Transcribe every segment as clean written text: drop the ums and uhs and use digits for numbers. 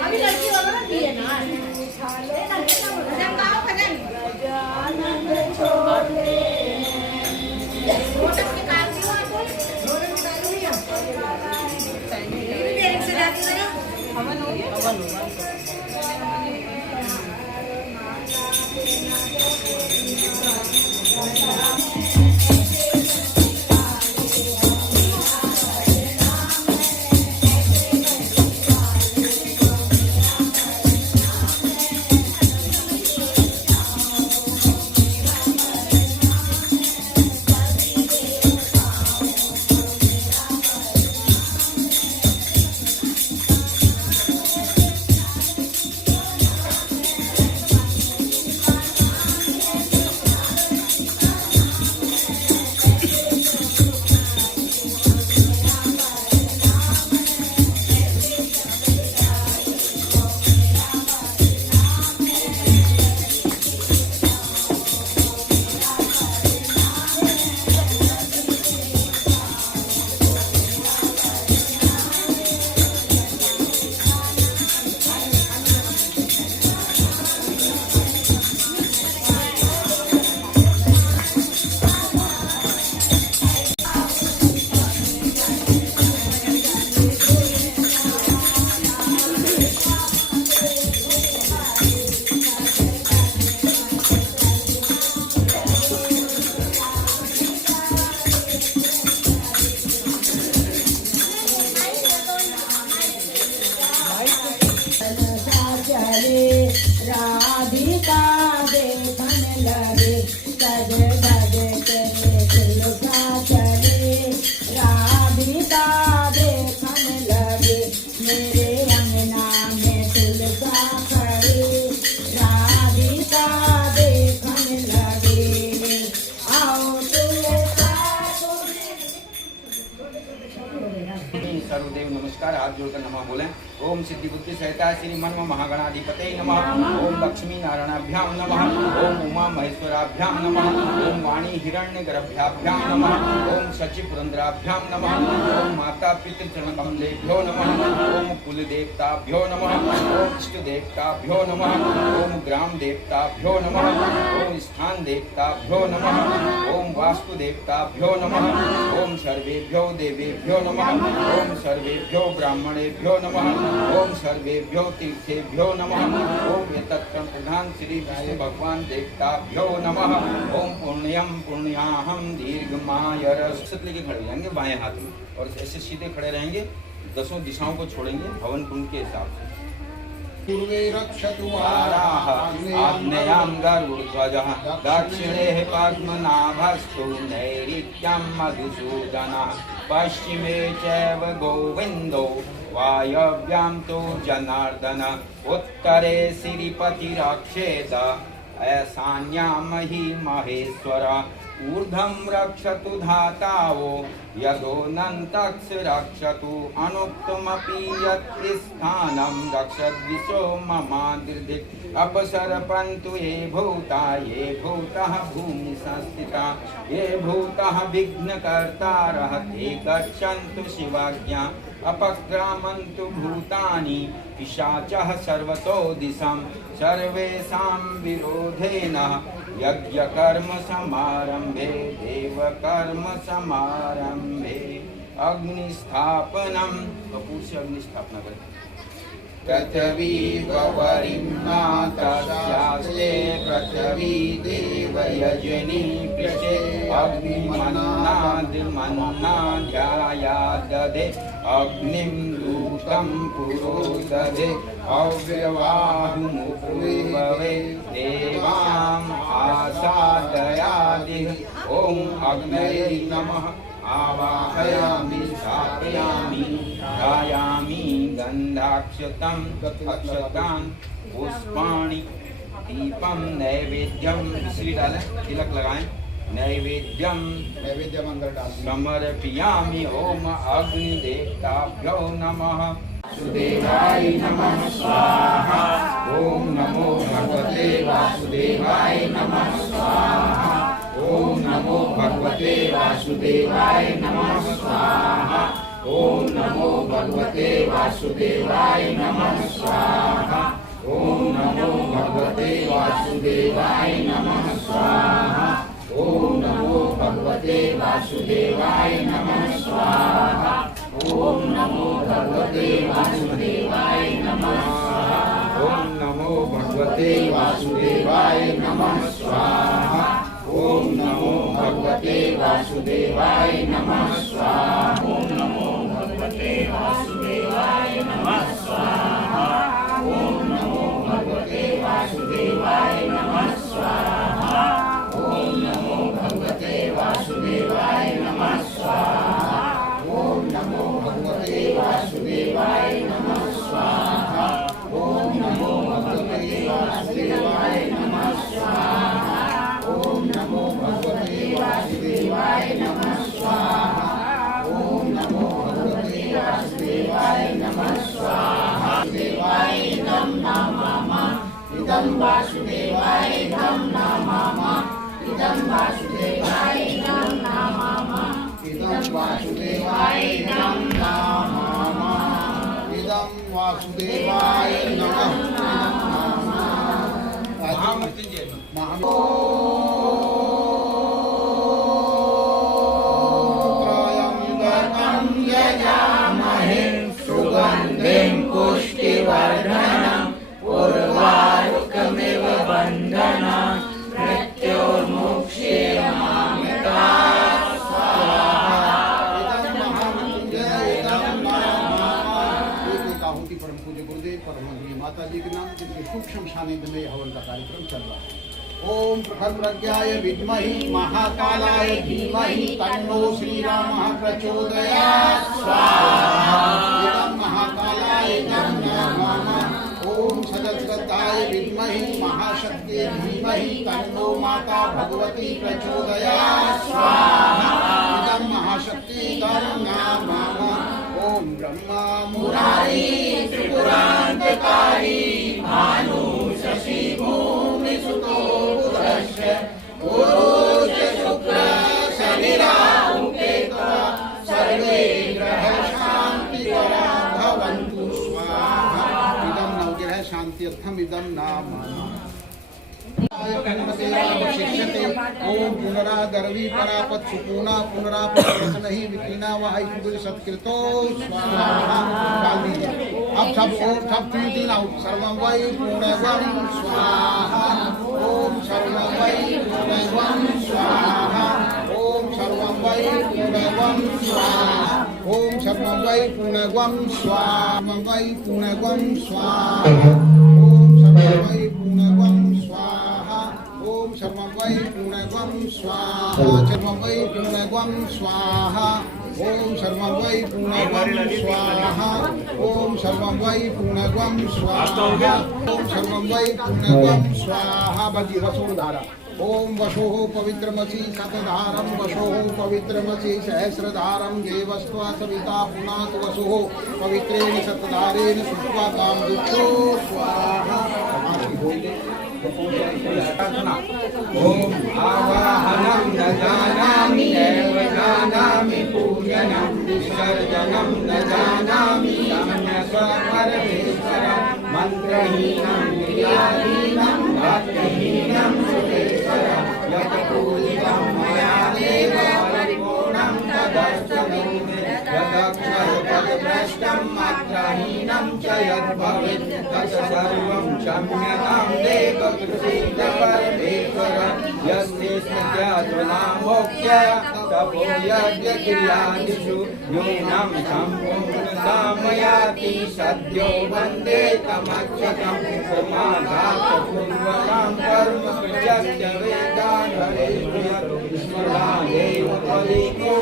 अभी लड़की वाला ना दिए ना हवन हो गया हवन राधिका देखन लगे सज सज के तिलका चले राधिका देखन लगे मेरे अंगना में तिलका खड़े राधिका देखन लगे आओ सर्वदेव नमस्कार। हाथ जोड़कर नमः बोलें। ओम सिद्धि बुद्धि सहिता श्री मन्म महागणाधिपते नमः। ओम लक्ष्मी नारायणाभ्याम नमः। ओम उमा महेश्वराभ्याम नमः। ओम वाणी हिरण्य गर्भाभ्याम नमः। ओम सचि पुरंदराभ्याम नमः। ओम माता पितृ चरण कमलेभ्यो नमः। ओम कुल देवताभ्यो नमः। ओम इष्ट देवताभ्यो नमः। ओम ग्राम देवताभ्यो नमः। ओम स्थान देवताभ्यो नमः। ओम वास्तु देवताभ्यो नमः। ओम सर्वेभ्यो देवेभ्यो नमः। ओम सर्वेभ्यो ब्राह्मणेभ्यो नमः। ओम सर्वेभ्यो तीर्थेभ्यो नमः। ओम एतत्कर्म प्रधान श्री विष्णु भगवान देवताभ्यो नमः। ओम पुण्यम पुण्याहम दीर्घमायरस लेके खड़े रहेंगे बाएं हाथ में और ऐसे सीधे खड़े रहेंगे। 10 दिशाओं को छोड़ेंगे हवन कुंड के हिसाब से। पूर्वे रक्षतु आग्नेयां गरुड़ध्वजः दक्षिणे पद्मनाभस्तु नैऋत्यं मधुसूदनः पश्चिमे चैव गोविन्दो वायव्यां तु जनार्दन उत्तरे श्रीपतिरक्षेत ऐशान्यां मही महेश्वर ऊर्ध्वं रक्षतु धातावो यदोऽनन्तक्ष रक्षतु अनुक्तमपि यत् स्थानं रक्षद्विशो ममादिर्दिक् अपसरपन्तु ये भूतः भूमि संस्थिता ये भूतः विघ्नकर्तारः ते गच्छन्तु शिवाज्ञा अपक्रामन्तु भूतानि पिशाचः सर्वतो दिशं सर्वेषां विरोधेन यज्ञकर्म समारंभे देवकर्म समारंभे अग्निस्थापनम कपूर से अग्निस्थापना करें। पृथ्वी गौरीमातस्यास्ते पृथ्वी देवयजनी पृषे अग्निमन्नादिमन्नाध्यायादधे अग्निं दूतं पुरोदधे अव्यवाहुमुपूर्ववे देवाम् आसादयादिः ॐ अग्नये नमः आवाहयामि स्थापयामि ध्यायामि गन्धाक्षतं अक्षतान् पुष्पाणि दीपं नैवेद्यं श्री डालें तिलक लगाएं नैवेद्यम अंदर डाल समर्पयामि ओम अग्निदेवताभ्यो नमः सुदेवाय नमः स्वाहा ओम नमो भगवते वासुदेवाय नमः स्वाहा ओम नमो भगवते वासुदेवाय नमः स्वाहा भगवते वासुदेवाय नमः स्वाहा। ओम नमो भगवते वासुदेवाय नमः स्वाहा। ओम नमो भगवते वासुदेवाय नमः स्वाहा। ओम नमो भगवते वासुदेवाय नमः स्वाहा। ओम नमो भगवते वासुदेवाय नमः स्वाहा। ओम नमो भगवते वासुदेवाय नमः स्वाहा। ओम नमो भगवते वासुदेवाय नमः स्वाहा। ओम नमो भगवते वासुदेवाय नमः स्वाहा। ओम नमो भगवते वासुदेवाय नमः स्वाहा। ओम नमो भगवते वासुदेवाय नमः स्वाहा। ओम नमो भगवते वासुदेवाय नमः स्वाहा। ओम नमो भगवते वासुदेवाय नमः स्वाहा। ओम नमो भगवते वासुदेवाय नमः स्वाहा। देवाय इदं नमः। इदं वासुदेवाय इदं नमः। इदं वासुदेवाय इदं नमः। इदं वासुदेवाय इदं नमः। इदं वासुदेवाय नमः। महामृत्युंजय त्र्यम्बकं यजामहे सुगन्धिं पुष्टिवर्धनम् उर्वारुकमिव बन्धनान् मृत्योर्मुक्षीयमामृतात् स्वाहा। इदं महामृत्युंजय इदं नमः। एक आहुति परम पूज्य गुरुदेव परमहंस माता जी के नाम, जिनके सूक्ष्म सानिध्य में हवन का कार्यक्रम चल रहा है। ओम प्रखर प्रज्ञाय विद्महि महाकालाय धीमहि तन्नो श्रीरामः प्रचोदयात् स्वाहा। इदं महाकालाय इदं नमः। ओम सदस्वताय विद्महि महाशक्त्यै धीमहि तन्नो माता भगवती प्रचोदयात् स्वाहा। इदं महाशक्ति इदं नमः। ओम ब्रह्मा मुरारी त्रिपुरान्तकारी भानु शशि भूमि सुतो बुधश्च गुरुश्च शुक्र शनिराहु केतुः सर्वे ग्रह शान्तिकरा भवन्तु स्वाहा। इदं नवग्रह शान्त्यर्थम् इदं नमः। शिष्यते ओम पुनरागर्वी परापत सुपूना पुनरापन ही विकीना वाई सुबुल सत्कृतो स्वाहा। डाल दीजिए अब सब तीन आउट। सर्वं वै पूर्णवं स्वाहा। ओम सर्वं वै पूर्णवं स्वाहा। ओम सर्वं वै पूर्णवं स्वाहा। ओम सर्वं वै पूर्णवं स्वाहा। वै पूर्णवं स्वाहा। ओम सर्वं वै पूर्णवं स्वाहा। ओम सर्वं वै पूर्णवं स्वाहा। सर्वं वै पूर्णवं स्वाहा। ओम सर्वं वै पूर्णवं स्वाहा। ओम सर्वं वै पूर्णवं स्वाहा। ओम सर्वं वै पूर्णवं स्वाहा। बजी वसुधारा ओम वशोः पवित्रमसि शतधारं वशोः पवित्रमसि सहस्रधारं देवस्त्वा सविता पुनातु वसुः पवित्रेण शतधारेण शुत्वा तां दुःखो स्वाहा। ओम आवाहनं न जानामि एव जानामि पूजनं विसर्जनं न जानामि परमेश्वरं मन्त्रहीनं क्रियाहीनं भक्तिहीनं सुरेश्वरं यत् पूजितं मया देव परिपूर्णं तदस्तु मे। यदक्षरपदभ्रष्टं मात्राहीनं च यद्भवेत् तत् सर्वं क्षम्यतां देव कृष्ण परमेश्वर। यस्ते स्मृत्यात्मनामोक्त्य तपो यज्ञक्रियादिषु न्यूनं सम्पूर्णतामयाति सद्यो वन्दे तमच्युतं। समाधातपूर्वकां कर्म कृत्यस्य वेदाधरेभ्यः स्मरादेव पदिको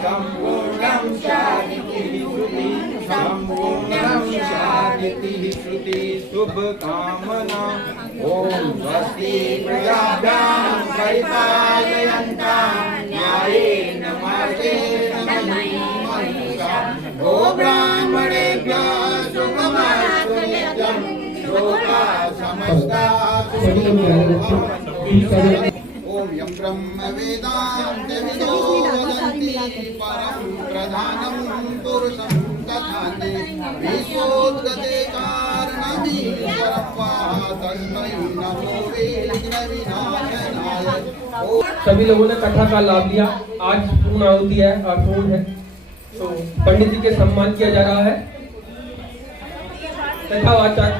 सम्पूर्णं शादितिः श्रुति सम्पूर्णं शादितिः श्रुति शुभकामना। ओम स्वस्ति प्रजाभ्यां परिपालयन्तां न्यायेन मार्गेण महीषा। गो ब्राह्मणेभ्यः शुभमस्तु नित्यं। लोकाः समस्ताः सुखिनो भवन्तु। ओम यं ब्रह्म वेदान्तविदो वदन्ति परं प्रधानं पुरुषं तथान्ये ईशोद्गते कारणमीश्वरं वा तस्मै नमो विघ्नविनाशनाय। सभी लोगों ने कथा का लाभ लिया। आज पूर्ण आहुति है और पूर्ण है, तो पंडित जी के सम्मान किया जा रहा है। कथावाचक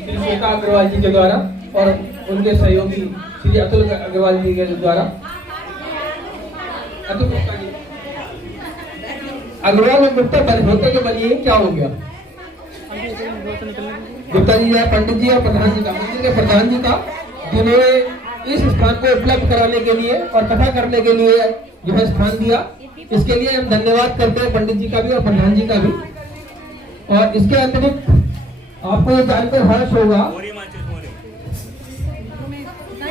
श्री श्वेता अग्रवाल जी के द्वारा और उनके सहयोगी श्री अतुल अग्रवाल जी के द्वारा। अतुल गुप्ता जी, अग्रवाल और गुप्ता होते के बनिए क्या हो गया? गुप्ता जी है पंडित जी और प्रधान जी का, मंदिर के प्रधान जी का, जिन्होंने इस स्थान को उपलब्ध कराने के लिए और कथा करने के लिए जो है स्थान दिया। इसके लिए हम धन्यवाद करते हैं पंडित जी का भी और प्रधान जी का भी। और इसके अतिरिक्त आपको ये जानकर हर्ष होगा,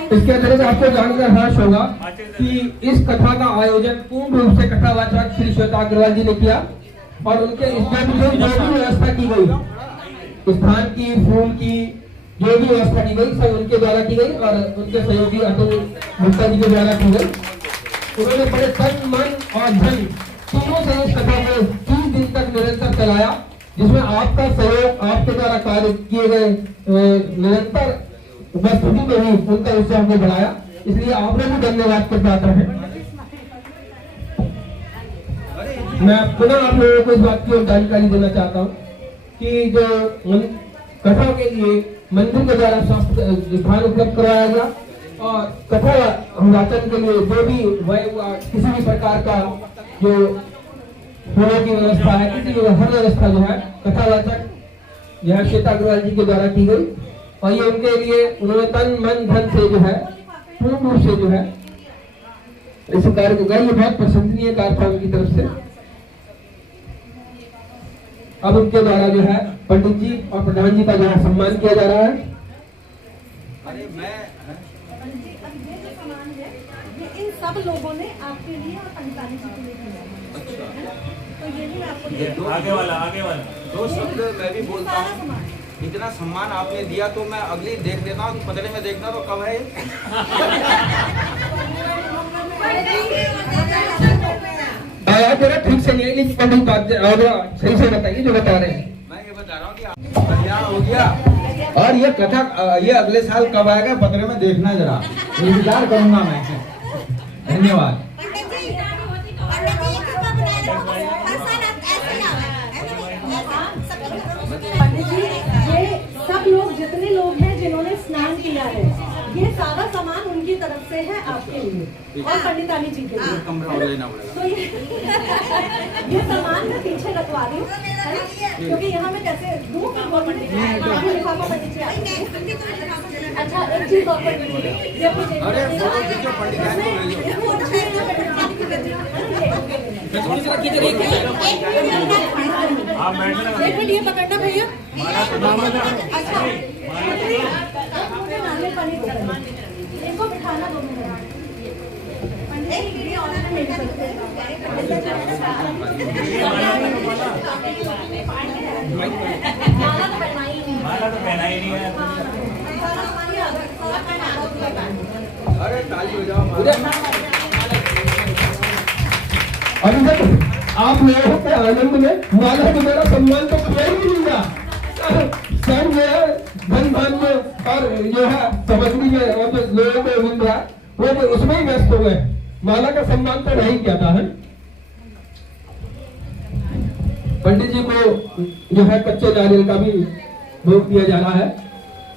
इसके अंतर्गत आपको जानकर हर्ष होगा कि इस कथा का आयोजन पूर्ण रूप से कथावाचक श्री श्वेता अग्रवाल जी ने किया और उनके इसमें जो भी व्यवस्था की गई, स्थान की, फूल की, जो भी व्यवस्था की गई सब उनके द्वारा की गई और उनके सहयोगी अतुल गुप्ता जी के द्वारा की गई। उन्होंने बड़े तन, मन और धन तीनों से इस कथा को 30 दिन तक निरंतर चलाया, जिसमें आपका सहयोग, आपके द्वारा कार्य किए गए निरंतर उपस्थिति में ही उनका उत्साह हमने बढ़ाया। इसलिए आप लोग भी धन्यवाद के पात्र हैं। मैं पुनः आप लोगों को इस बात की जानकारी देना चाहता हूँ कि जो कथा के लिए मंदिर के द्वारा स्थान उपलब्ध करवाया गया और कथा वाचन के लिए जो भी किसी भी प्रकार का जो होने की व्यवस्था है, किसी भी हर व्यवस्था जो है कथावाचक यह श्वेता अग्रवाल जी के द्वारा की गई और ये उनके लिए उन्होंने तन, मन, धन से जो है पूर्ण रूप से जो है इस कार्य को गए। ये बहुत प्रशंसनीय कार्य था उनकी तरफ से। अब उनके द्वारा जो है पंडित जी और प्रधान जी का जो है सम्मान किया जा रहा है। अरे मैं इन सब लोगों ने आपके लिए और पंडितानी जी के लिए किया है। तो ये भी मैं आपको आगे वाला दो शब्द मैं भी बोलता हूँ। इतना सम्मान आपने दिया तो मैं अगली देख लेता हूँ, पतले में देखना तो कब है? जरा ठीक से नहीं, लेकिन पंडित बात सही से बताइए जो बता रहे हैं। मैं ये बता रहा हूँ कि कल्याण हो गया और ये कथा ये अगले साल कब आएगा पतले में देखना जरा, इंतजार करूंगा मैं। धन्यवाद। पंडित जी, ये सब लोग जितने लोग हैं जिन्होंने स्नान किया है, ये सारा सामान उनकी तरफ से है आपके लिए और पंडितानी जी के लिए। तो ये सामान मैं पीछे रखवा रही हूँ, क्योंकि यहाँ मैं कैसे दूँ? लिफाफा पंडित जी। अच्छा एक चीज और पंडित जी, ये पकड़ना भैया। अच्छा इनको बिठाना दो मिनट। माला तो पहना ही नहीं है। अरे ताली हो जाओ। अभी तक आप लोगों के आनंद में माला के द्वारा सम्मान तो किया ही नहीं गया। स्वयं जो है धन धान में और जो है सामग्री में और जो लोगों को मिल रहा है वो तो उसमें ही व्यस्त हो गए। माला का सम्मान तो नहीं किया था। पंडित जी को जो है कच्चे नारियल का भी भोग दिया जा रहा है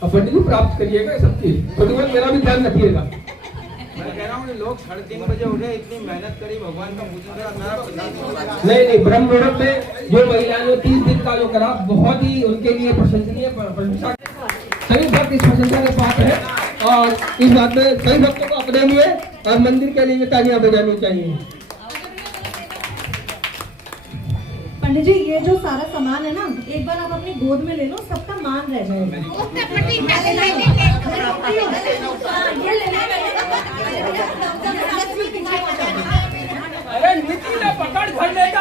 और पंडित जी प्राप्त करिएगा सब चीज। थोड़ी बहुत मेरा भी ध्यान रखिएगा। मैं कह रहा हूँ लोग 3:30 बजे उठे, इतनी मेहनत करी भगवान का पूजन करा, नहीं ब्रह्म मुहूर्त में जो महिलाओं ने 30 दिन का जो करा बहुत ही उनके लिए प्रशंसनीय प्रशंसा, सभी भक्त इस प्रशंसा के पात्र है और इस बात में सभी भक्तों को अपने लिए और मंदिर के लिए तालियां बजानी चाहिए। पंडित जी ये जो सारा सामान है ना, एक बार आप अपनी गोद में ले लो, सबका मान रह जाएगा। अरे नीति में पकड़ कर लेगा।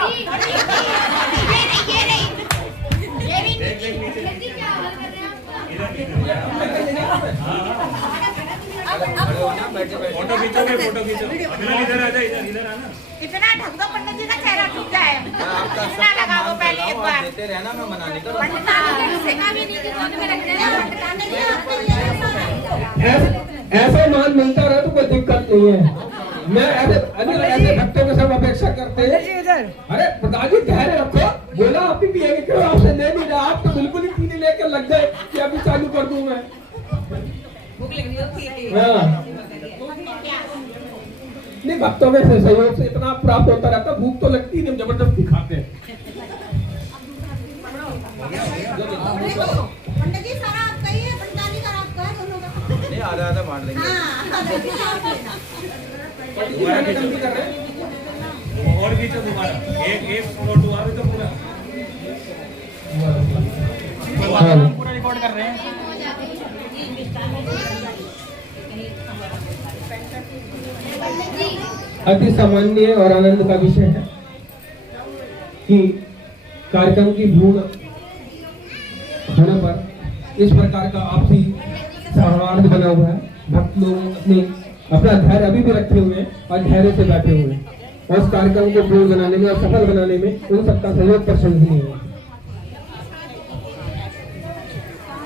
फोटो खींचोगे, फोटो खींचो। इधर आ जा, इधर आना। इतना ढक दो पंडित जी का चेहरा झुक जाए। इतना लगाओ पहले एक बार। बोलते रहना, मैं मना नहीं करूँगा। ऐसा मान मिलता रहे तो कोई दिक्कत नहीं है। मैं ऐसे भक्तों के सब अपेक्षा करते हैं। अरे प्रधान जी धैर्य रखो, बोला आप ही पिएंगे, क्यों आपसे ले नहीं रहा? आप तो बिल्कुल ही पीने लेकर लग गए कि अभी चालू कर दूं मैं। हाँ। नहीं, भक्तों के सहयोग से इतना प्राप्त होता रहता, भूख तो लगती नहीं, जबरदस्ती खाते हैं। पंडित जी सारा आपका ही है, पंडितानी का आपका है दोनों का। नहीं, आधा आधा बांट देंगे। दोबारा खींचो, और खींचो दोबारा, एक फोटो आ भी तो पूरा रिकॉर्ड कर रहे हैं। अति सामान्य और आनंद का विषय है कि कार्यक्रम की भूण होने पर इस प्रकार का आपसी सौहार्द बना हुआ है। भक्त लोग अपना धैर्य अभी भी रखे हुए हैं और धैर्य से बैठे हुए हैं और इस कार्यक्रम को पूर्ण बनाने में और सफल बनाने में उन सबका सहयोग प्रशंसनीय है।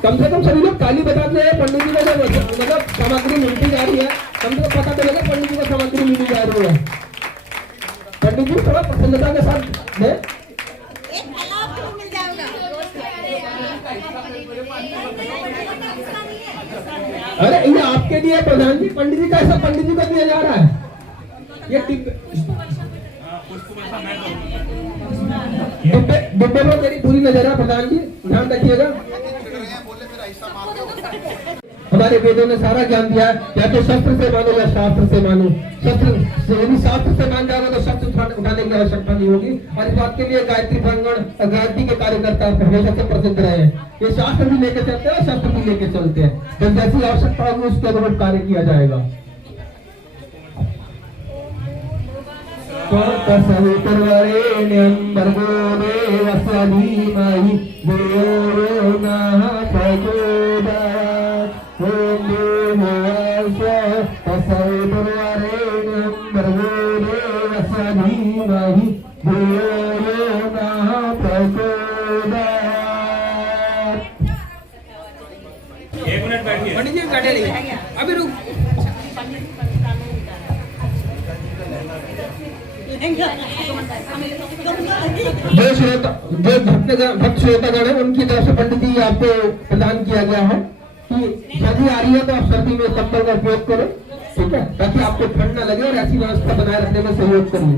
कम से कम सभी लोग ताली बजाते हैं। पंडित जी को मतलब सामग्री मिलती जा रही है, कम से कम पता चलेगा पंडित जी को सामग्री मिली जा रही है। पंडित जी थोड़ा प्रसन्नता के साथ दे। अरे ये आपके लिए प्रधान जी, पंडित जी का ऐसा पंडित जी को दिया जा रहा है। ये डिब्बे में मेरी पूरी नजर है प्रधान जी, ध्यान रखिएगा। हमारे वेदों ने सारा ज्ञान दिया है, या तो शस्त्र से मानो या शास्त्र से मानो। यदि शास्त्र से मान जाओगे तो शस्त्र उठाने की आवश्यकता नहीं होगी। और इस बात के लिए गायत्री प्रांगण गायत्री के कार्यकर्ता हमेशा से प्रसिद्ध रहे हैं। ये शास्त्र भी लेके चलते हैं, शस्त्र भी लेके चलते हैं। तो जैसी आवश्यकता होगी उसके अनुरूप कार्य किया जाएगा। पंडित जी बैठे रहिए, अभी रुक। जो भक्त श्रोतागण है उनकी तरफ से पंडित जी आपको प्रदान किया गया है कि सर्दी आ रही है तो आप सर्दी में कंबल का उपयोग करें, ठीक है, ताकि आपको ठंड न लगे और ऐसी व्यवस्था बनाए रखने में सहयोग करिए।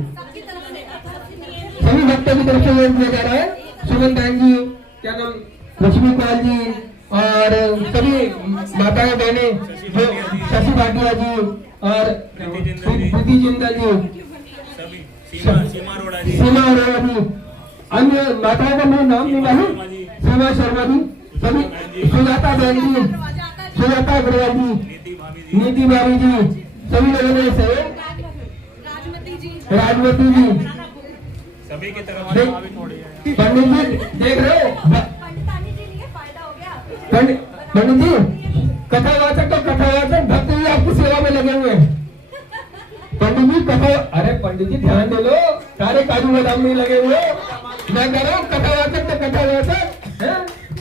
सभी भक्तों की तरफ से सहयोग दिया जा रहा है। सुमन बहन जी, क्या नाम, लक्ष्मी पाल जी और सभी माताएं बहने, जो शशि भाटिया जी और प्रीति जिंदल जी, सीमा अरोड़ा जी, अन्य माताओं का मैं नाम नहीं मालूम, सीमा शर्मा जी, सभी सुजाता बहन जी, सुजाता अग्रवाल जी, नीति भाभी जी, सभी लोगों ने सहयोग, राजमती जी, सभी की तरफ पंडित जी देख रहे हो, पंडित जी कथावाचक तो कथावाचक, भक्त जी आपकी सेवा में लगे हुए हैं। पंडित जी कथा, अरे पंडित जी ध्यान दे लो, सारे काजू बादाम नहीं लगे हुए। मैं कह रहा हूँ कथावाचक तो कथावाचक,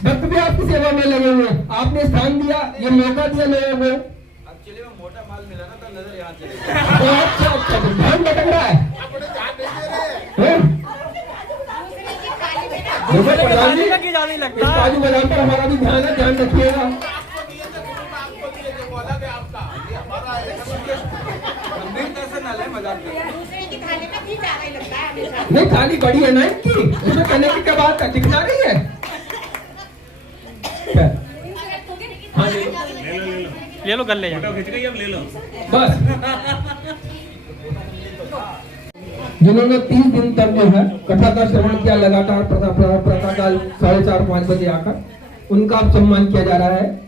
भक्त भी आपकी सेवा में लगे हुए। आपने स्थान दिया, ये मौका दिया लोगों को। एक्चुअली में मोटा माल मिला ना तो नजर यहाँ चले अच्छा अच्छा, ध्यान भटक रहा है। प्रधान जी काजू बादाम पर हमारा भी ध्यान है, ध्यान रखिएगा। नहीं थाली बड़ी है ना इनकी, उसमें कहने की क्या बात है, दिखना नहीं है। हाँ जी ले लो, कर ले, फोटो खींच गई, अब ले लो बस। जिन्होंने 30 दिन तक जो है कथा का श्रवण किया लगातार प्रातःकाल 4:30-5 बजे आकर, उनका अब सम्मान किया जा रहा है।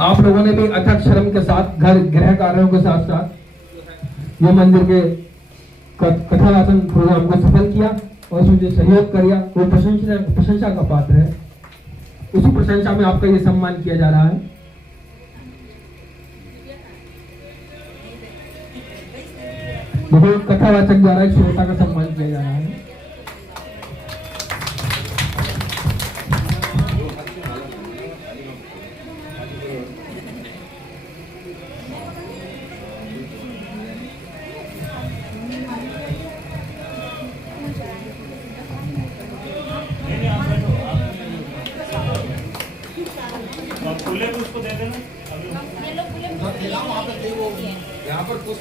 आप लोगों ने भी अथक श्रम के साथ घर गृह कार्यों के साथ साथ ये मंदिर के कथा वाचन प्रोग्राम को सफल किया और उसमें जो सहयोग किया वो प्रशंसा का पात्र है। उसी प्रशंसा में आपका ये सम्मान किया जा रहा है। देखो कथावाचक द्वारा एक श्रोता का सम्मान किया जा रहा है। खुले में उसको दे देना। यहाँ पर कुछ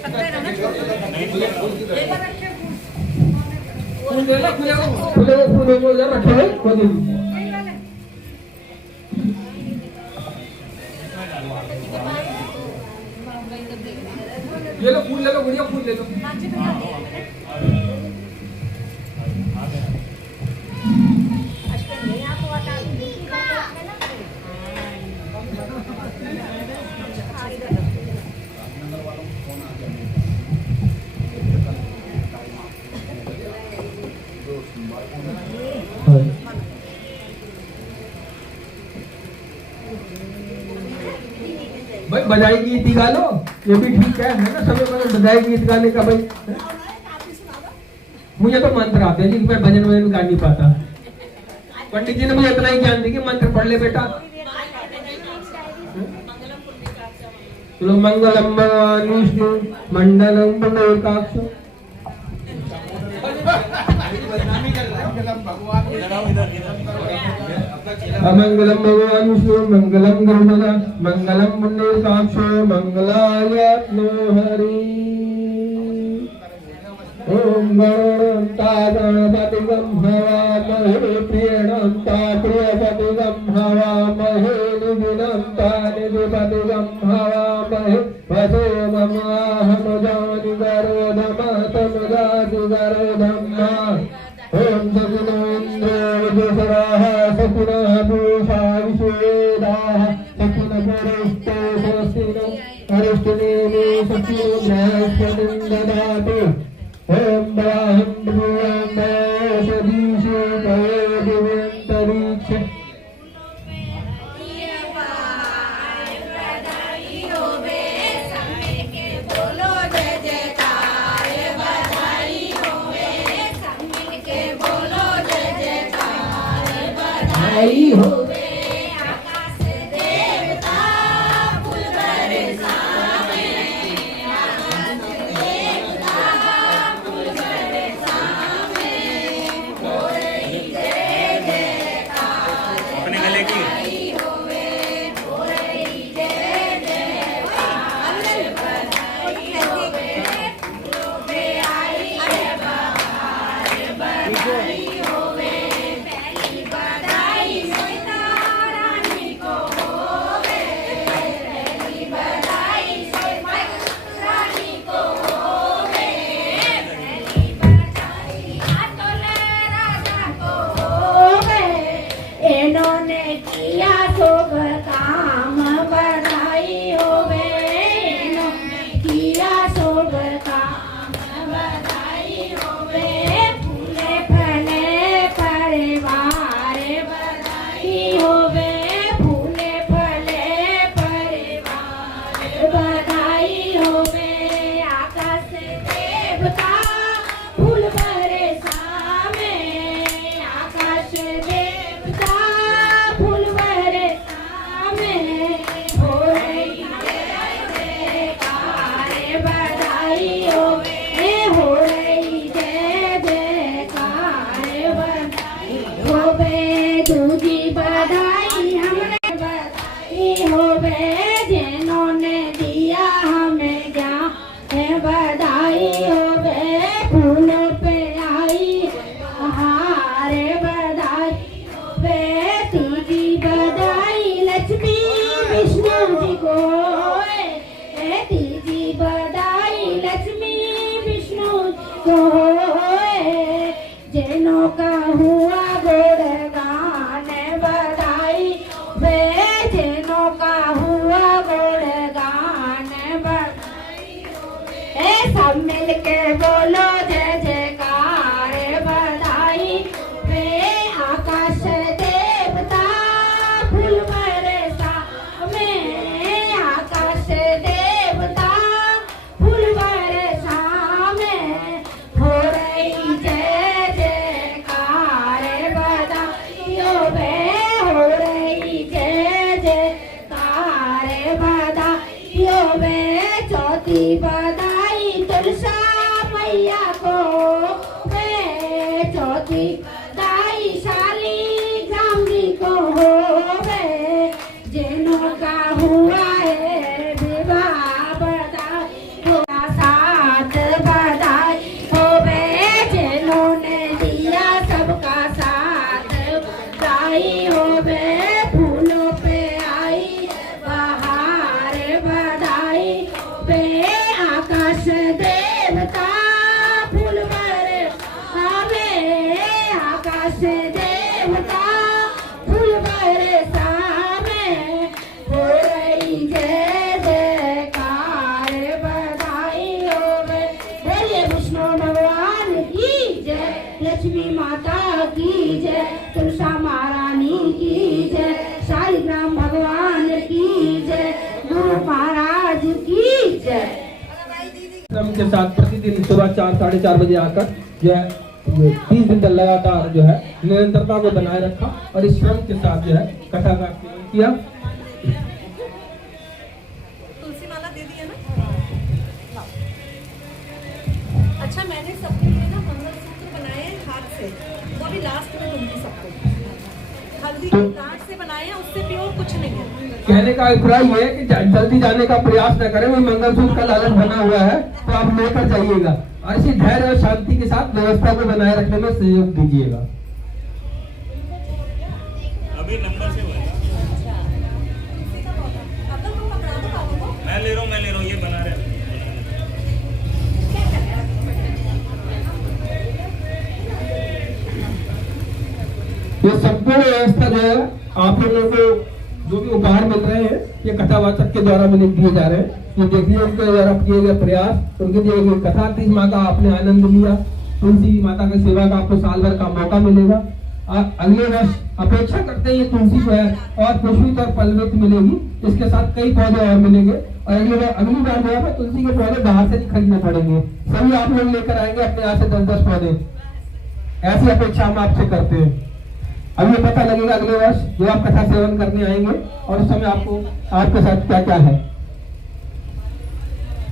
खुले फूलों को उधर रखे हैं, खोल दीजिए। ये लो फूल ले लो, गुड़िया फूल ले लो। भाई बजाई गीत ही गा लो, ये भी ठीक है ना। समय पर बजाई गीत गाने का भाई, मुझे तो मंत्र आते हैं, मैं भजन वजन गा नहीं पाता। पंडित जी ने मुझे इतना ही ज्ञान दी कि मंत्र पढ़ ले बेटा। चलो मंगलम भगवान विष्णु मंडलम पुंडरीकाक्ष अमंगलम भगवान विष्णु मंगलम गरुड़ध्वज मंगलम पुंडरीकाक्ष मंगलाय हरि। ओम गणपतिगं हवामहे प्रियणं प्रियपतिगं हवामहे निधिनं निधिपतिगं हवामहे वसो ममाहमुजानि गरोधमतमुजाति गरोधम्मा। ओम सकुनो इन्द्रो विदुषराः सकुनः पूषा विश्वेदाः सकुनपुरुष्टो स्वस्तिनो अरिष्टनेमि सखिनो बृहस्पतिं ददातु। ओम ब्राह्म भूयाम सदीशे दिव्यंतरिक्ष बधाई हो। अपने गले की होवे चौथी बधाई तुलसा मैया को वे चौथी दाई शाली ग्राम जी को होवे जिनों का हुआ है विवाह बधाई हुआ साथ बधाई होवे जिन्होंने दिया सबका साथ बधाई होवे फूलों पे आई बहार बधाई पे आकाश देवता फूल बरसावे आकाश देवता फूल बरसावे हो रही जय जयकार बधाई होवे बोलिए विष्णु भगवान की जय लक्ष्मी माता की जय तुलसा महारानी की जय शालिग्राम भगवान की जय गुरु महाराज की जय। क्रम के साथ प्रतिदिन सुबह 4-4:30 बजे आकर जो है 30 दिन तक लगातार जो है निरंतरता को बनाए रखा और इस श्रम के साथ जो है कथा का सेवन किया। तुलसी माला दे दी है ना। अच्छा मैंने सबके लिए ना मंगलसूत्र बनाए हैं हाथ से, वो अभी लास्ट में दूंगी सबको। हल्दी की गांठ से बनाए हैं, उससे प्योर कुछ नहीं है। कहने का अभिप्राय ये है कि जल्दी जाने का प्रयास न करें, वो मंगलसूत्र का लालच बना हुआ है तो आप लेकर जाइएगा और इसी धैर्य और शांति के साथ व्यवस्था को बनाए रखने में सहयोग दीजिएगा। अभी नंबर से होगा। मैं ले रहा हूँ ये बना रहे हैं। ये संपूर्ण व्यवस्था जो है आप लोगों को जो भी उपहार मिल रहे हैं ये कथावाचक के द्वारा मुझे दिए जा रहे हैं। ये देखिए उनके द्वारा किए गए प्रयास, उनके दिए गए कथा 30 माह का आपने आनंद लिया। तुलसी माता की सेवा का आपको साल भर का मौका मिलेगा। अगले वर्ष अपेक्षा करते हैं ये तुलसी जो है और पुष्पित और पल्लवित मिलेगी, इसके साथ कई पौधे और मिलेंगे और अगली बार जो है तुलसी के पौधे बाहर से नहीं खरीदने पड़ेंगे, सभी आप लोग लेकर आएंगे अपने यहाँ से 10-10 पौधे। ऐसी अपेक्षा हम आपसे करते हैं। अब ये पता लगेगा अगले वर्ष जो आप कथा सेवन करने आएंगे और उस समय आपको आपके साथ क्या क्या है।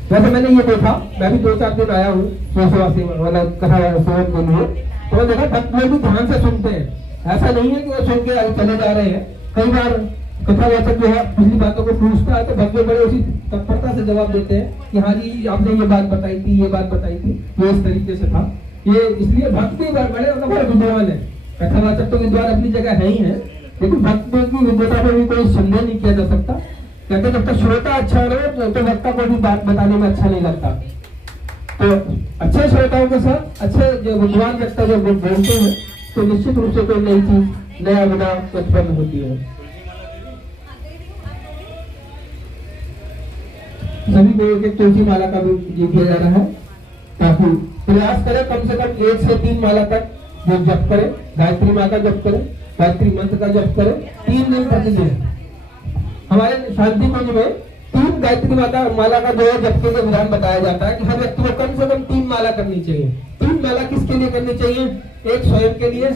वैसे मैंने ये देखा, मैं भी 2-4 दिन आया हूँ सेवा सेवन वाला कथा सेवन के लिए, तो देखा भक्त लोग भी ध्यान से सुनते हैं। ऐसा नहीं है कि वो सुन के चले जा रहे हैं। कई बार कथावाचक जो है पिछली बातों को पूछता है तो भक्त बड़े उसी तत्परता से जवाब देते हैं कि हाँ जी आपने ये बात बताई थी, ये बात बताई थी, ये इस तरीके से था। ये इसलिए भक्त भी बड़े विद्वान है। कथावाचक तो विद्वान अपनी जगह है ही है, लेकिन भक्त की विद्वता पर भी कोई संदेह नहीं किया जा सकता। कहते जब तक श्रोता अच्छा रहे तो वक्ता को भी बात बताने में अच्छा नहीं लगता। तो अच्छे श्रोताओं के साथ अच्छे जो विद्वान वक्ता जब बोलते हैं तो निश्चित रूप से कोई नई चीज नया विधा उत्पन्न होती है। सभी को एक तुलसी माला का भी दिया जा रहा है ताकि प्रयास करें कम से कम 1 से 3 माला तक जो जप करें, गायत्री माता जप करें, गायत्री मंत्र का जप करें 3 दिन प्रतिदिन। हमारे शांति कुंज में 3 गायत्री माला का जो है जप के विधान बताया जाता है कि हर व्यक्ति को कम से कम 3 माला करनी चाहिए। 3 माला किसके लिए करनी चाहिए? एक स्वयं के लिए,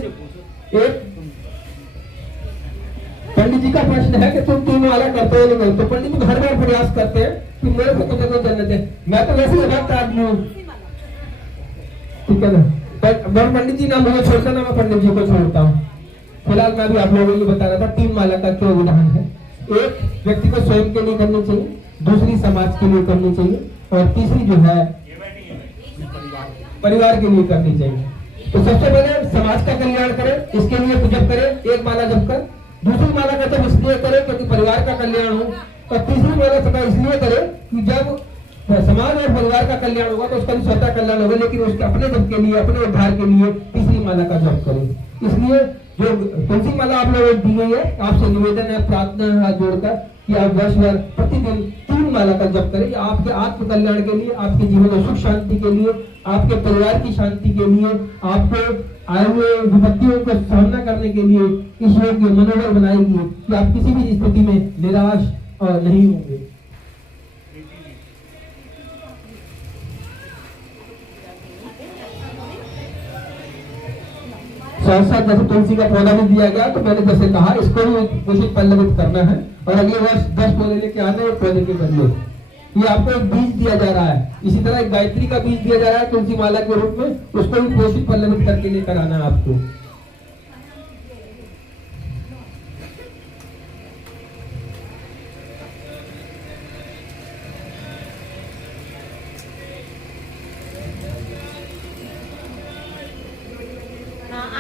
एक पंडित जी का प्रश्न है कि तुम 3 माला करते हो नहीं, तो पंडित जी हर बार प्रयास करते हैं कि मेरे को कुछ जन्नत है। मैं तो वैसे ही भक्त आदमी हूँ, ठीक है ना, पर पंडित जी ना मुझे छोड़ता ना मैं पंडित जी को छोड़ता हूँ। फिलहाल मैं भी आप लोगों को बता रहा था 3 माला का क्या विधान है। एक व्यक्ति को स्वयं के लिए करनी चाहिए, दूसरी समाज के लिए करनी चाहिए और तीसरी जो है परिवार के लिए करनी चाहिए। तो सबसे पहले समाज का कल्याण करें, इसके लिए जप करें 1 माला जप कर। दूसरी माला का जब इसलिए करें क्योंकि परिवार का कल्याण हो, और तीसरी माला का इसलिए करें कि जब समाज और परिवार का कल्याण होगा तो उसका भी स्वतः कल्याण होगा, लेकिन उसके अपने जप के लिए, अपने उद्धार के लिए तीसरी माला का जप करें। इसलिए जो तुलसी माला आप लोगों को दी गई है, आपसे निवेदन है, प्रार्थना है हाथ जोड़कर कि आप वर्ष भर प्रतिदिन 3 माला का जप करें। आपके आत्म कल्याण के लिए, आपके जीवन में सुख शांति के लिए, आपके परिवार की शांति के लिए, आपको आए हुए विपत्तियों का सामना करने के लिए इस योग मनोबल बनाएगी कि आप किसी भी स्थिति में निराश और नहीं होंगे। साथ साथ जैसे तुलसी का पौधा भी दिया गया तो मैंने जैसे कहा इसको भी कुछ पल्लवित करना है और अगले वर्ष 10 पौधे लेके आने और पौधे के बदले ये आपको एक बीज दिया जा रहा है। इसी तरह एक गायत्री का बीज दिया जा रहा है तुलसी माला के रूप में, उसको भी पोषित पल्लवित करके लेकर आना है आपको।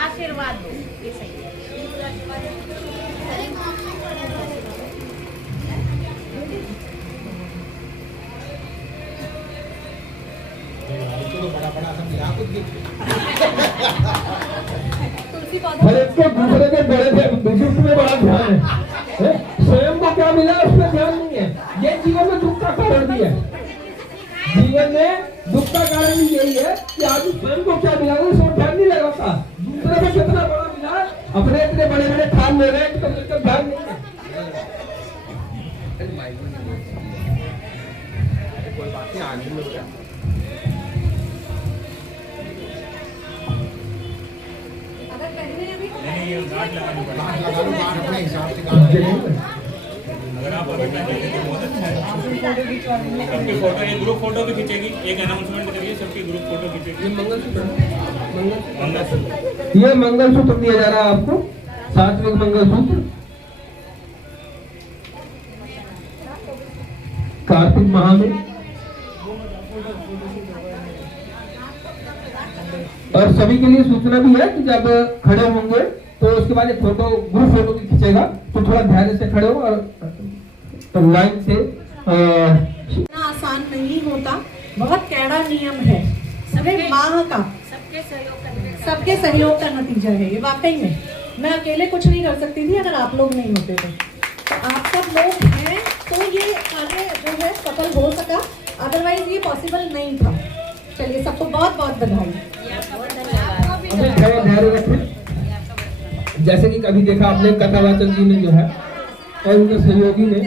आशीर्वाद दो, ये सही है। बड़ा बड़ा सब यहाँ कुछ तुलसी हर एक को दूसरे के बड़े बुजुर्ग में बड़ा ध्यान है। स्वयं को क्या मिला उसमें ध्यान नहीं है। ये जीवन में दुख का कारण भी है। जीवन में दुख का कारण भी यही है कि आदमी स्वयं को क्या मिला उसमें ध्यान नहीं लगाता। दूसरे को कितना बड़ा मिला, अपने इतने बड़े बड़े ठान ले रहे हैं तो उसका ध्यान नहीं है। कोई बात नहीं, आगे में क्या नहीं ये गार्ड लगानी पड़ेगी। गांठ लगा लो, गांठ अपने हिसाब से गांठ अगर आप अभी पहले देते बहुत अच्छा है। सबकी फोटो, एक ग्रुप फोटो भी खींचेगी, एक अनाउंसमेंट करिए, सबकी ग्रुप फोटो खींचेगी। ये मंगलसूत्र मंगलसूत्र ये मंगलसूत्र दिया जा रहा है आपको, सात्विक मंगलसूत्र कार्तिक माह में। और सभी के लिए सूचना भी है कि जब खड़े होंगे तो उसके बाद एक फोटो, ग्रुप फोटो भी खींचेगा, तो थोड़ा ध्यान से खड़े हो और लाइन से। इतना आसान नहीं होता, बहुत कैड़ा नियम है। सिर्फ माह का सबके सहयोग का नतीजा है ये। वाकई में मैं अकेले कुछ नहीं कर सकती थी अगर आप लोग नहीं होते तो आप सब लोग हैं तो ये कार्य जो है सफल हो सका, अदरवाइज ये पॉसिबल नहीं था। चलिए सबको बहुत बहुत बधाई। धैर्य रखें। जैसे कि कभी देखा आपने कथावाचक जी ने जो है और उनके सहयोगी ने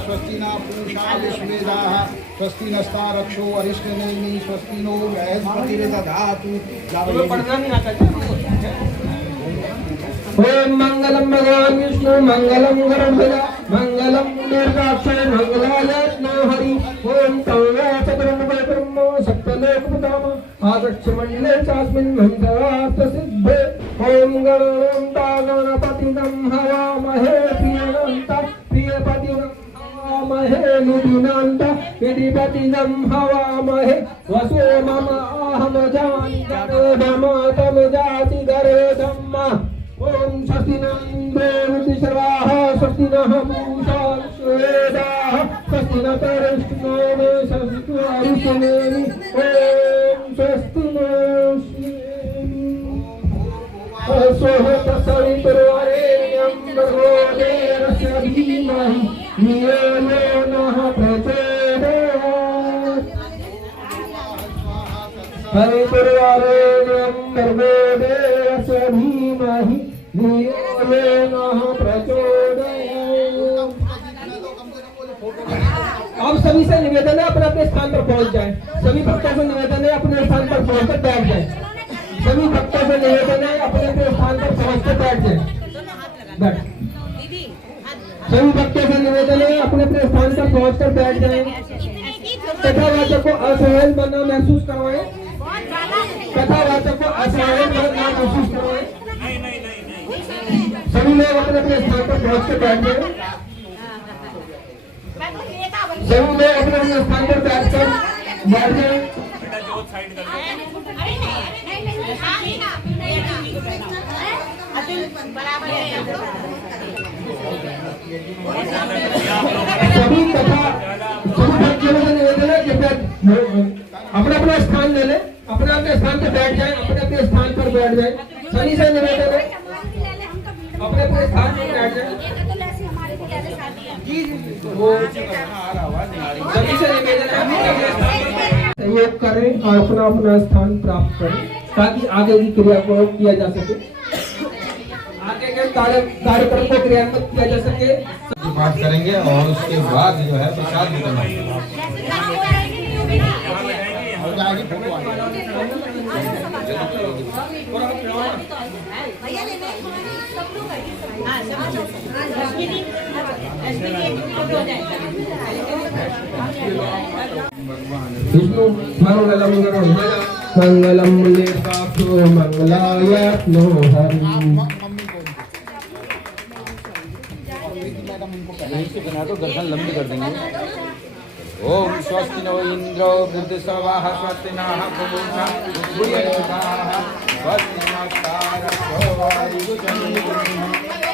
स्वस्ति न पूषा विश्वेदाः स्वस्ति नस्तारक्षो अरिष्टनेमि स्वस्ति नो बृहस्पतिर्दधातु। ओम मंगलम भगवान विष्णु मंगलम गरुड़ध्वज मंगलम नीलकाक्षय मंगलाय हरि। ओम तंगे चतुर्मुख ब्रह्मो सप्तलोकपिताम आदक्ष मंडले चास्मिन् मंत्रार्थ सिद्धे। ओम गणोन्ता गणपतिनं हवामहे प्रियपतिनं हवामहे निधिनान्तं हवामहे वसो मम अहम जानतम जाति गरेदम्। ओम स्वस्ति न इंद्रो सर्वाः स्वस्ति नः पूषा विश्वेदाः स्वस्ति न तरष्टो स्वस्ति अरिष्टनेमि। ओम स्वस्ति न स्वः तत्सवितुर्वरेण्यं भर्गो देवस्य धीमहि धियो यो नः प्रचोदयात्। सवितुर्वरेण्यं भर्गो देवस्य धीमहि धियो यो नः प्रचोदयात्। अब सभी से निवेदन है अपने अपने स्थान पर पहुंच जाए। सभी भक्तों से निवेदन है अपने स्थान पर पहुंचकर बैठ जाए। सभी भक्तों से निवेदन है अपने अपने स्थान पर पहुंचकर बैठ जाए। सभी भक्तों से निवेदन है अपने अपने स्थान पर पहुंचकर बैठ जाए। कथावाचक को असहाय बनना महसूस करवाएं। कथावाचक को असहाय बनना महसूस करवाएं। सभी लोग अपने अपने स्थान पर पहुंचकर बैठ जाए। सभी लोग अपने अपने स्थान पर बैठकर बैठ जाए। बेटा जो साइड कर सभी कथा सभी भक्तों से निवेदन है कि अपना अपना स्थान ले ले, अपने अपने स्थान पर बैठ जाए, अपने अपने स्थान पर बैठ जाए। सभी से निवेदन है अपने अपने स्थान पर बैठ जाए। सभी से निवेदन है सहयोग करें और अपना अपना स्थान प्राप्त करें ताकि आगे की क्रिया को किया जा सके, आगे के कार्यक्रम को क्रियान्वित किया जा सके। बात करेंगे और उसके बाद जो है प्रसाद वितरण हो जाएगी फोटो आएगी। और आप भैया लेना है सब लोग आइए सब हाँ, रश्मि की एक फोटो हो जाएगा। विष्णु मंगलम गरुड़ध्वज मंगलम मुनीन्द्राक्षो मंगलाय नो हरि। बना तो गर्दन लंबी कर देंगे। ओम स्वस्ति नो इंद्रो वृद्धसवाः स्वस्ति नः पूषा भूयश्चाः स्वस्ति नस्तारक्षो वायुजन्यः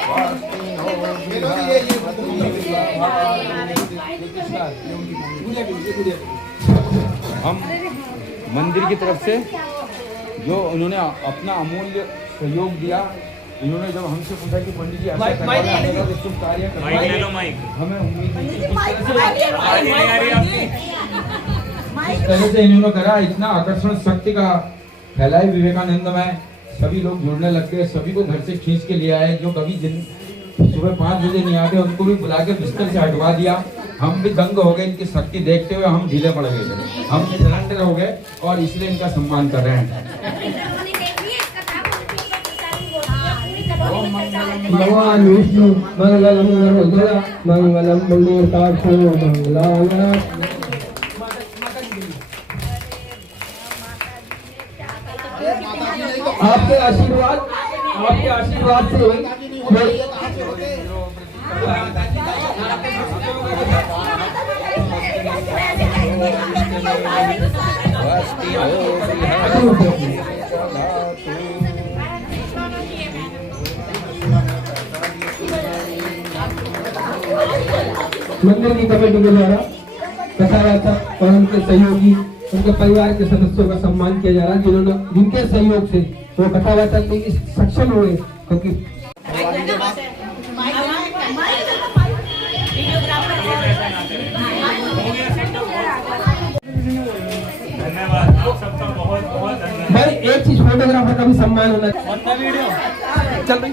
स्वस्ति नो। हम मंदिर की तरफ से जो उन्होंने अपना अमूल्य सहयोग दिया, इन्होंने जब हमसे पूछा कि पंडित जी ऐसा करवा रहे हैं तो शुभ कार्य करवाइए, हमें उम्मीद नहीं थी। इस तरह से इन्होंने करा, इतना आकर्षण शक्ति का फैलाई विवेकानंद में, सभी लोग जुड़ने लग गए, सभी को घर से खींच के ले आए। जो कभी जिन सुबह 5 बजे नहीं आते उनको भी बुला के बिस्तर से हटवा दिया। हम भी दंग हो गए इनकी शक्ति देखते हुए, हम ढीले पड़ गए, हम सिलेंडर हो गए और इसलिए इनका सम्मान कर रहे हैं। भगवान विष्णु मंगलम गरुड़ध्वज मंगलम मुनीन्द्राक्षो मंगलाय। आपके आशीर्वाद से मंदिर की कमेटी के द्वारा कथावार्ता और उनके सहयोगी, उनके परिवार के सदस्यों का सम्मान किया जा रहा है, जिनके सहयोग से वो कथावार्ता में सक्षम हुए। क्योंकि धन्यवाद आप सबका बहुत बहुत धन्यवाद। भाई एक चीज, फोटोग्राफर का भी सम्मान होना चल रही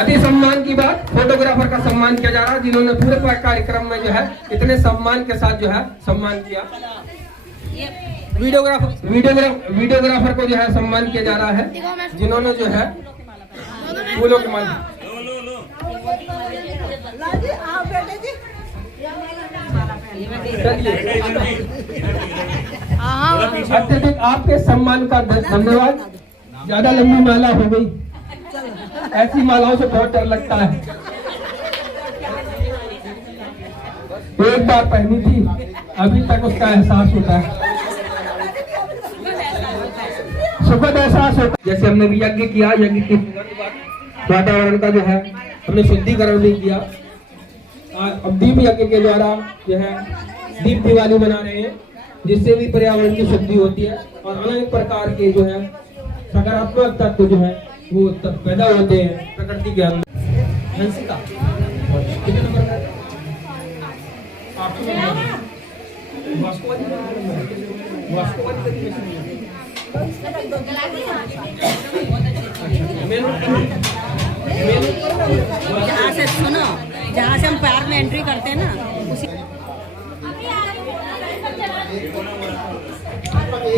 अति सम्मान की बात, फोटोग्राफर का सम्मान किया जा रहा है, जिन्होंने पूरे कार्यक्रम में जो है इतने सम्मान के साथ जो है सम्मान किया। वीडियोग्राफर को जो है सम्मान किया जा रहा है, जिन्होंने जो है फूलों के माला। अत्यधिक आपके सम्मान का धन्यवाद। ज्यादा लंबी माला हो गई, ऐसी मालाओं से बहुत डर लगता है। एक बार पहनी थी, अभी तक उसका एहसास होता है, सुखद एहसास होता है। जैसे हमने भी यज्ञ किया, यज्ञ के वातावरण का जो है हमने शुद्धिकरण भी किया। अब दीप यज्ञ के द्वारा जो है दीप दिवाली मना रहे हैं, जिससे भी पर्यावरण की शुद्धि होती है और अनेक प्रकार के जो है सकारात्मक तत्व जो है वो पैदा होते हैं प्रकृति के अंदर। हंसिका कितने नंबर का? जहाँ से सुनो, जहाँ से हम पैर में एंट्री करते हैं ना, उसी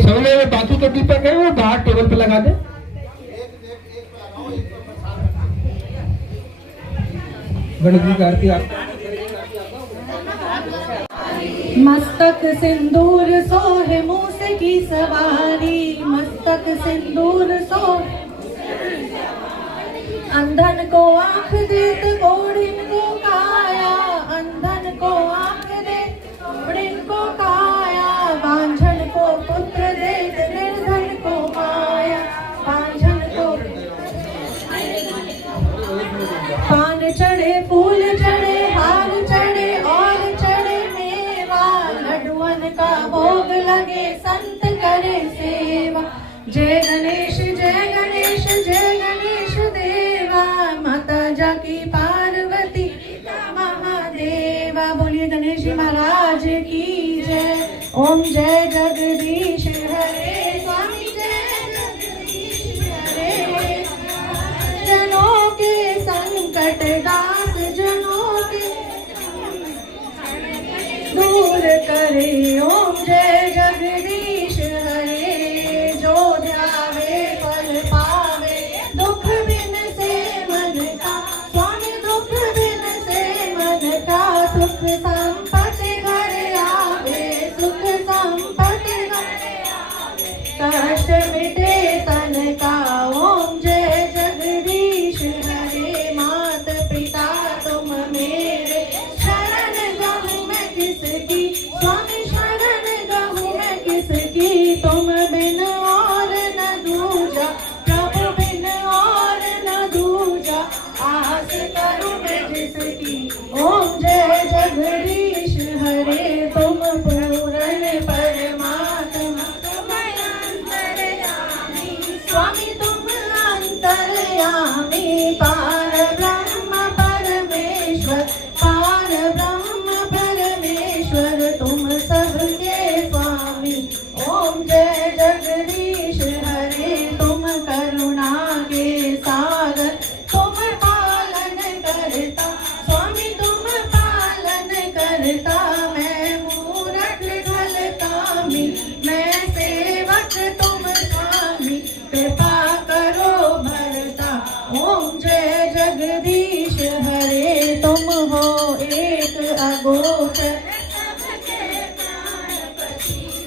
सामने में बाथू तो दीपक है, वो बाहर टेबल पे लगा दे। गणपति की आरती आप मस्तक सिंदूर सोहे मूस की सवारी, मस्तक सिंदूर सोहे। अंधन को आंख देत कोड़िन को काया, अंधन को आंख देत कोड़िन को काया। बांझन को पुत्र देत निर्धन को माया, बांझन को पान चढ़े फूल चढ़े हार चढ़े और चढ़े मेवा। लड्डुअन का भोग लगे संत करे सेवा। जय गणेश जय गणेश जय गणेश देवा। माता जाकी पार्वती महादेवा। बोलिए गणेश जी महाराज की जय। ओम जय जगदीश हरे स्वामी जय जगदीश हरे। जनों के संकट दास जनों के दूर करे। ओम जय जगदीश हरे। जो करुणा के सागर तुम पालन करता स्वामी तुम पालन करता मैं मूरख ढलकामी मैं सेवक तुम स्वामी कृपा करो भरता ओम जय जगदीश हरे तुम हो एक अगोचर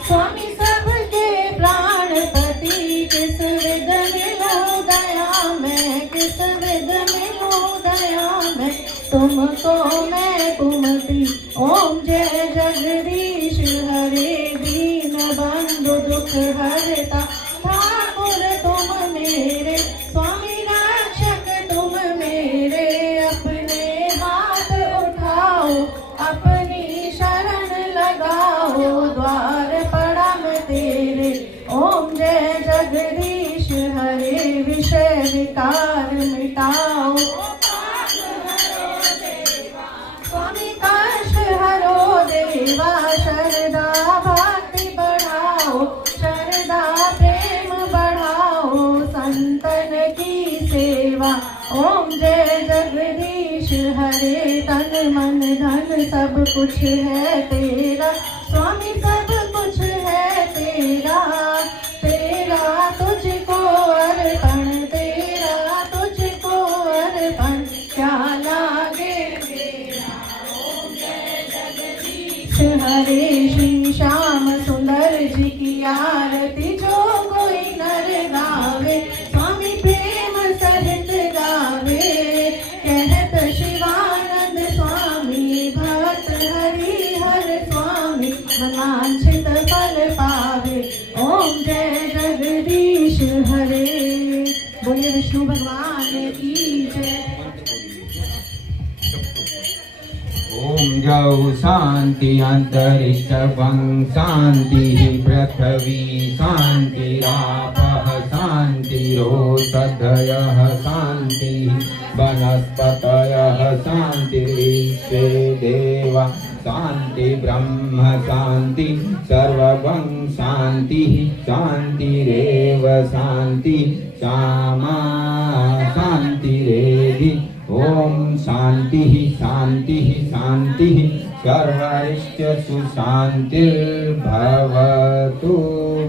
स्वामी सबके प्राणपति किस विध मिलो दया मैं किस विध मिलो दया मैं तुमको मैं कुमति ओम जय जगदीश हरे दीन बंधु दुख हरता ठाकुर तुम मेरे स्वामी रक्षक तुम मेरे अपने हाथ उठाओ अपनी शरण लगाओ द्वार पड़म तेरे ओम जय जगदीश हरे विषय विकार मिटाओ स्वामी कष्ट हरो देवा शरदा भक्ति बढ़ाओ शरदा प्रेम बढ़ाओ संतन की सेवा ओम जय जगदीश हरे तन मन धन सब कुछ है तेरा स्वामी सब कुछ है तेरा तेरा तुझको अर्पण तेरा तुझको अर्पण क्या लागे हरे श्री श्याम सुंदर जी की आरती जो कोई नर गावे स्वामी प्रेम सहित गावे कहत शिवानंद स्वामी भक्त हरि हर स्वामी मनांचित फल पावे ओम जय जगदीश हरे बोलिए विष्णु भगवान की जय ओम गौ शांति अंतरिक्ष शांति पृथ्वी शांतिरापः शांतिरोषधयः शांति वनस्पतयः शांतिर्विश्वे देवा शांति ब्रह्म शांति सर्वं शांति शांतिरेव शांति श्यामा शांतिरेधि ओम शांति शांति शांति सर्वैश्चु शांतिर्भवतु।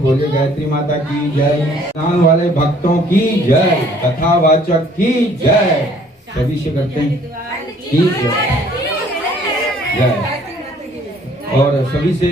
बोले गायत्री माता की जय। स्नान वाले भक्तों की जय। कथावाचक की जय। सभी से करते हैं की जय। और सभी से